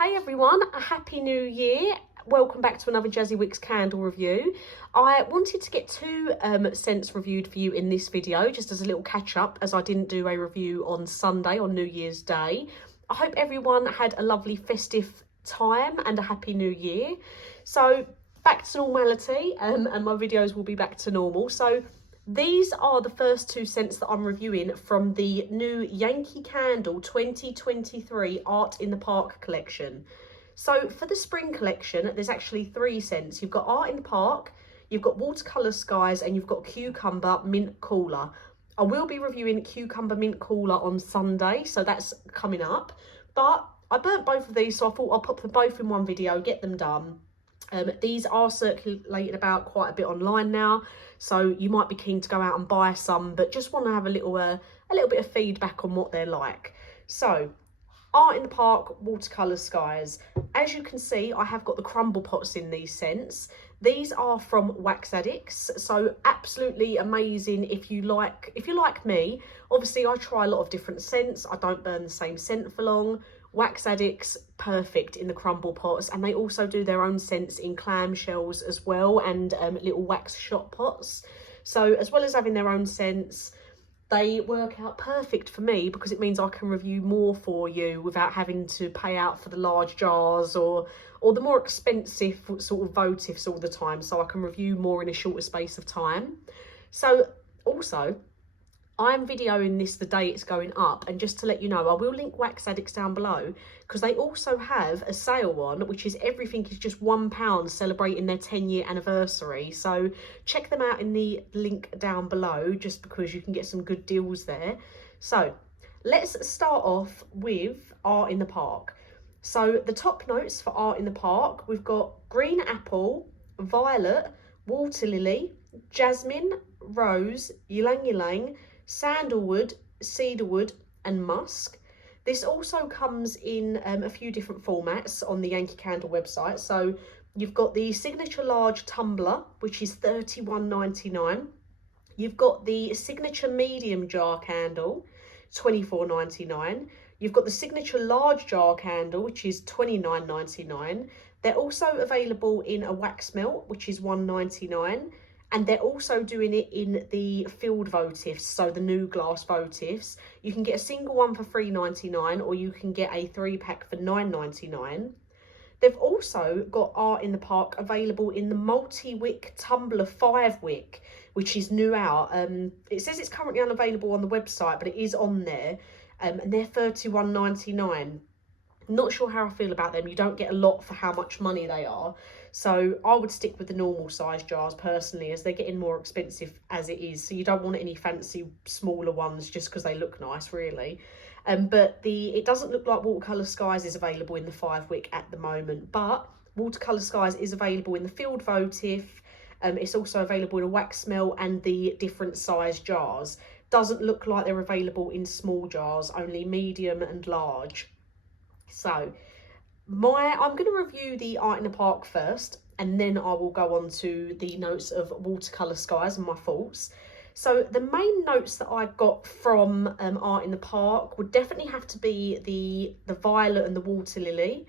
Hey everyone, a happy new year. Welcome back to another Jazzy Wicks candle review. I wanted to get two scents reviewed for you in this video, just as a little catch up, as I didn't do a review on Sunday, on New Year's Day. I hope everyone had a lovely festive time and a happy new year. So back to normality, and my videos will be back to normal. So these are the first two scents that I'm reviewing from the new Yankee Candle 2023 Art in the Park collection. So for the spring collection, there's actually three scents. You've got Art in the Park, you've got Watercolour Skies, and you've got Cucumber Mint Cooler. I will be reviewing Cucumber Mint Cooler on Sunday, so that's coming up. But I burnt both of these, so I thought I'll put them both in one video, get them done. These are circulated about quite a bit online now, so you might be keen to go out and buy some, but just want to have a little bit of feedback on what they're like. So, Art in the Park, Watercolour Skies. As you can see, I have got the crumble pots in these scents. These are from Wax Addicts, so absolutely amazing if you like me. Obviously, I try a lot of different scents. I don't burn the same scent for long. Wax Addicts, perfect in the crumble pots, and they also do their own scents in clamshells as well, and little wax shot pots. So as well as having their own scents, they work out perfect for me because it means I can review more for you without having to pay out for the large jars or the more expensive sort of votives all the time, so I can review more in a shorter space of time. So also, I'm videoing this the day it's going up, and just to let you know, I will link Wax Addicts down below because they also have a sale on, which is everything is just £1 celebrating their 10-year anniversary. So check them out in the link down below, just because you can get some good deals there. So let's start off with Art in the Park. So the top notes for Art in the Park, we've got green apple, violet, water lily, jasmine, rose, ylang ylang, sandalwood, cedarwood and musk. This also comes in a few different formats on the Yankee Candle website. So you've got the signature large tumbler, which is £31.99. You've got the signature medium jar candle, £24.99. You've got the signature large jar candle, which is £29.99. They're also available in a wax melt, which is £1.99. And they're also doing it in the filled votives, so the new glass votives. You can get a single one for £3.99, or you can get a 3-pack for £9.99. They've also got Art in the Park available in the multi-wick tumbler 5-wick, which is new out. It says it's currently unavailable on the website, but it is on there, and they're £31.99. Not sure how I feel about them. You don't get a lot for how much money they are. So I would stick with the normal size jars personally, as they're getting more expensive as it is. So you don't want any fancy smaller ones just because they look nice, really. But it doesn't look like Watercolour Skies is available in the 5-wick at the moment. But Watercolour Skies is available in the filled votive. It's also available in a wax melt and the different size jars. Doesn't look like they're available in small jars, only medium and large. So I'm going to review the Art in the Park first, and then I will go on to the notes of Watercolour Skies and my thoughts. So the main notes that I got from Art in the Park would definitely have to be the violet and the water lily,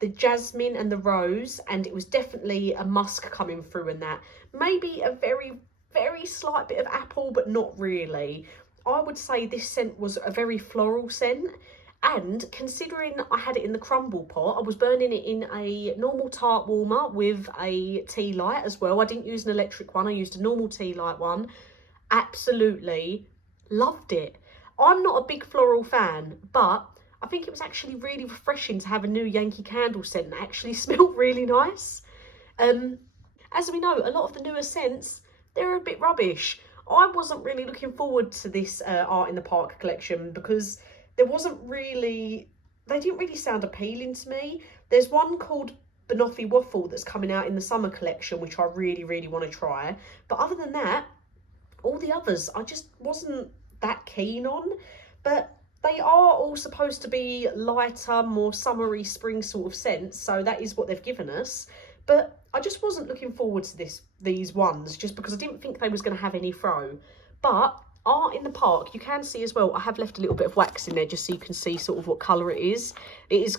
the jasmine and the rose, and it was definitely a musk coming through in that. Maybe a very, very slight bit of apple, but not really. I would say this scent was a very floral scent. And considering I had it in the crumble pot, I was burning it in a normal tart warmer with a tea light as well. I didn't use an electric one, I used a normal tea light one. Absolutely loved it. I'm not a big floral fan, but I think it was actually really refreshing to have a new Yankee Candle scent that actually smelled really nice. As we know, a lot of the newer scents, they're a bit rubbish. I wasn't really looking forward to this Art in the Park collection because they didn't really sound appealing to me. There's one called Banoffee Waffle that's coming out in the summer collection, which I really, really want to try. But other than that, all the others I just wasn't that keen on. But they are all supposed to be lighter, more summery spring sort of scents, so that is what they've given us. But I just wasn't looking forward to these ones, just because I didn't think they was going to have any throw. But Art in the Park, you can see as well, I have left a little bit of wax in there just so you can see sort of what colour it is. It is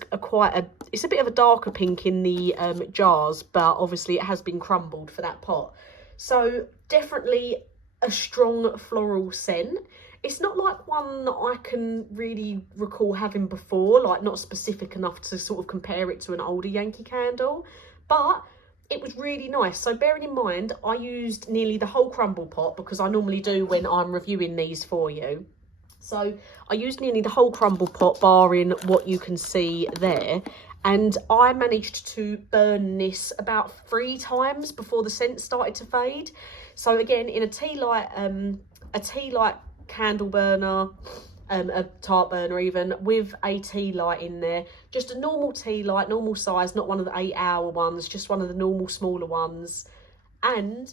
it's a bit of a darker pink in the jars, but obviously it has been crumbled for that pot. So definitely a strong floral scent. It's not like one that I can really recall having before, like not specific enough to sort of compare it to an older Yankee Candle, but it was really nice. So bearing in mind, I used nearly the whole crumble pot because I normally do when I'm reviewing these for you. So I used nearly the whole crumble pot, barring what you can see there. And I managed to burn this about 3 times before the scent started to fade. So again, in a tea light candle burner, a tart burner even, with a tea light in there, just a normal tea light, normal size, not one of the 8-hour ones, just one of the normal smaller ones. And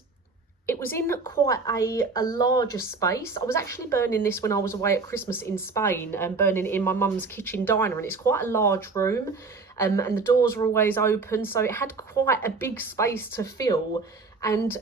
it was in quite a larger space. I was actually burning this when I was away at Christmas in Spain, and burning it in my mum's kitchen diner, and it's quite a large room, and the doors were always open, so it had quite a big space to fill, and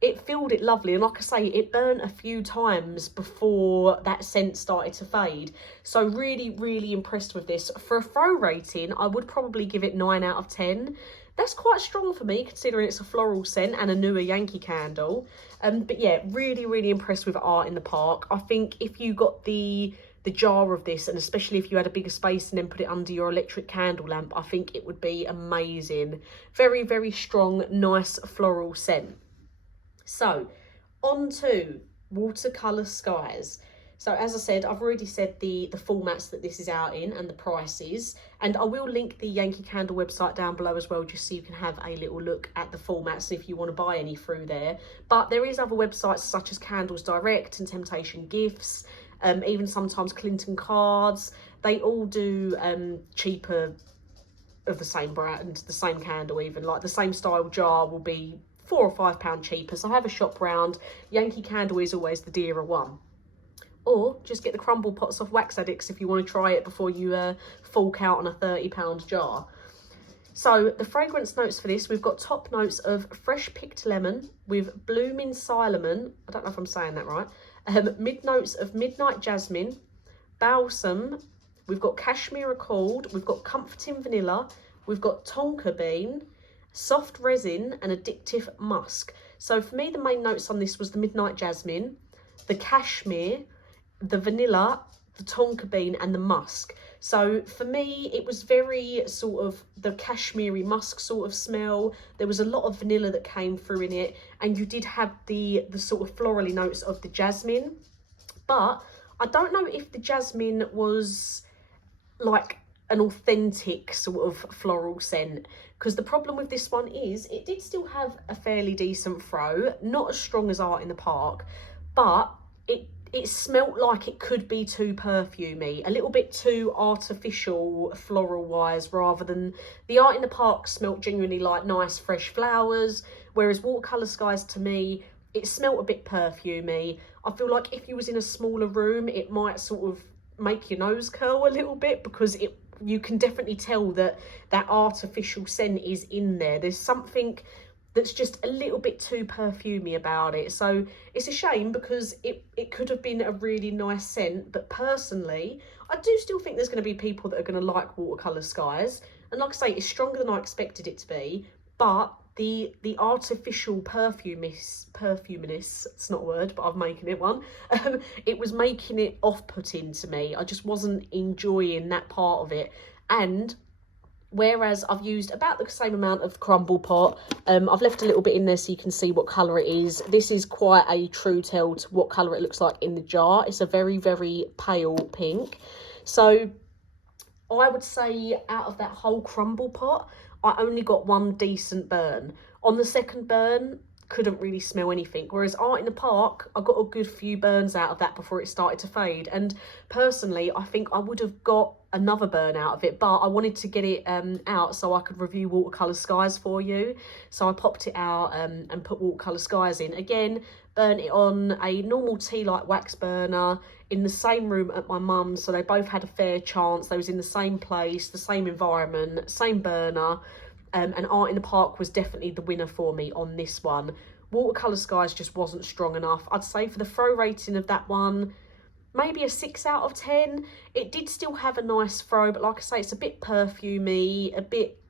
it filled it lovely. And like I say, it burnt a few times before that scent started to fade. So really, really impressed with this. For a throw rating, I would probably give it 9 out of 10. That's quite strong for me, considering it's a floral scent and a newer Yankee Candle. But yeah, really, really impressed with Art in the Park. I think if you got the jar of this, and especially if you had a bigger space and then put it under your electric candle lamp, I think it would be amazing. Very, very strong, nice floral scent. So, on to Watercolour Skies. So, as I said, I've already said the formats that this is out in and the prices. And I will link the Yankee Candle website down below as well, just so you can have a little look at the formats if you want to buy any through there. But there is other websites such as Candles Direct and Temptation Gifts, even sometimes Clinton Cards. They all do cheaper of the same brand, the same candle even. Like the same style jar will be £4 or £5 cheaper, so have a shop round. Yankee Candle is always the dearer one. Or just get the crumble pots off Wax Addicts if you want to try it before you fork out on a £30 jar. So the fragrance notes for this, we've got top notes of fresh picked lemon with blooming cinnamon, I don't know if I'm saying that right, mid notes of midnight jasmine, balsam, we've got cashmere accord, we've got comforting vanilla, we've got tonka bean, soft resin and addictive musk. So for me, the main notes on this was the midnight jasmine, the cashmere, the vanilla, the tonka bean and the musk. So for me, it was very sort of the cashmere musk sort of smell. There was a lot of vanilla that came through in it, and you did have the sort of florally notes of the jasmine. But I don't know if the jasmine was like an authentic sort of floral scent, because the problem with this one is it did still have a fairly decent throw, not as strong as Art in the Park, but it smelt like it could be too perfumey, a little bit too artificial floral wise, rather than the Art in the Park smelt genuinely like nice fresh flowers, whereas Watercolour Skies to me, it smelt a bit perfumey. I feel like if you was in a smaller room, it might sort of make your nose curl a little bit, because you can definitely tell that artificial scent is in there. There's something that's just a little bit too perfumey about it. So it's a shame, because it could have been a really nice scent. But personally, I do still think there's going to be people that are going to like Watercolour Skies. And like I say, it's stronger than I expected it to be. But the artificial perfuminess, it's not a word, but I'm making it one. It was making it off-putting to me. I just wasn't enjoying that part of it. And whereas I've used about the same amount of crumble pot, I've left a little bit in there so you can see what colour it is. This is quite a true tell to what colour it looks like in the jar. It's a very, very pale pink. So I would say out of that whole crumble pot, I only got one decent burn. On the second burn, couldn't really smell anything. Whereas Art in the Park, I got a good few burns out of that before it started to fade. And personally, I think I would have got another burn out of it, but I wanted to get it out so I could review Watercolour Skies for you. So I popped it out and put Watercolour Skies in. Again, burnt it on a normal tea light wax burner in the same room at my mum's, so they both had a fair chance. They was in the same place, the same environment, same burner. And Art in the Park was definitely the winner for me on this one. Watercolour Skies just wasn't strong enough. I'd say for the throw rating of that one, maybe a 6 out of 10. It did still have a nice throw, but like I say, it's a bit perfumey, a bit,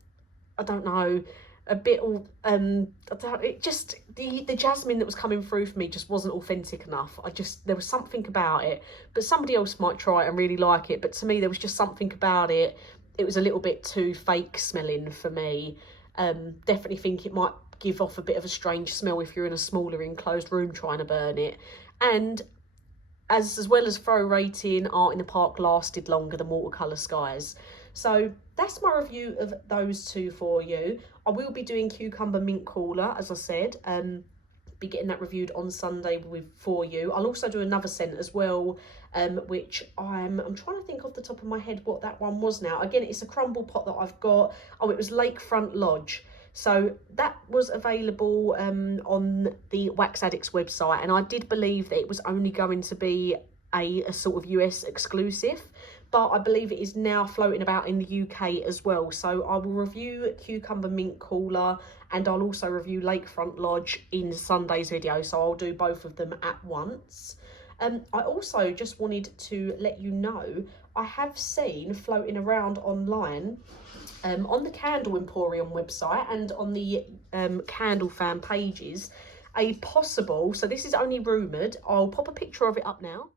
I don't know, a bit, it just, the jasmine that was coming through for me just wasn't authentic enough. There was something about it, but somebody else might try it and really like it. But to me, there was just something about it. It was a little bit too fake smelling for me. Definitely think it might give off a bit of a strange smell if you're in a smaller enclosed room trying to burn it. And as well as throw rating, Art in the Park lasted longer than Watercolour Skies. So that's my review of those two for you. I will be doing Cucumber Mint Cooler, as I said. Be getting that reviewed on Sunday for you. I'll also do another scent as well, which I'm trying to think off the top of my head what that one was now. Again, it's a crumble pot that I've got. Oh, it was Lakefront Lodge. So that was available on the Wax Addicts website, and I did believe that it was only going to be a sort of US exclusive, but I believe it is now floating about in the UK as well. So I will review Cucumber Mint Cooler, and I'll also review Lakefront Lodge in Sunday's video, so I'll do both of them at once. I also just wanted to let you know, I have seen floating around online on the Candle Emporium website and on the Candle fan pages, a possible, so this is only rumoured, I'll pop a picture of it up now.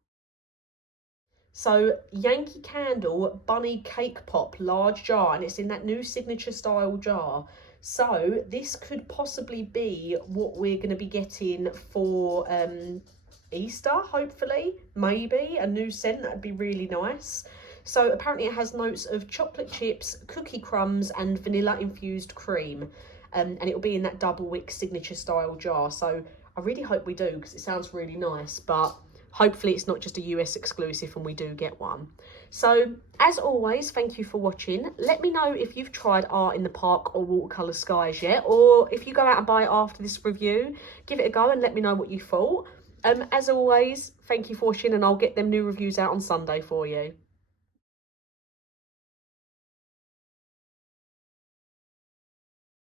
So Yankee Candle Bunny Cake Pop large jar, and it's in that new signature style jar. So this could possibly be what we're going to be getting for Easter, hopefully, maybe a new scent. That'd be really nice. So apparently it has notes of chocolate chips, cookie crumbs and vanilla infused cream, and it will be in that double wick signature style jar. So I really hope we do, because it sounds really nice, but hopefully it's not just a US exclusive and we do get one. So as always, thank you for watching. Let me know if you've tried Art in the Park or Watercolour Skies yet, or if you go out and buy it after this review, give it a go and let me know what you thought. As always, thank you for watching, and I'll get them new reviews out on Sunday for you.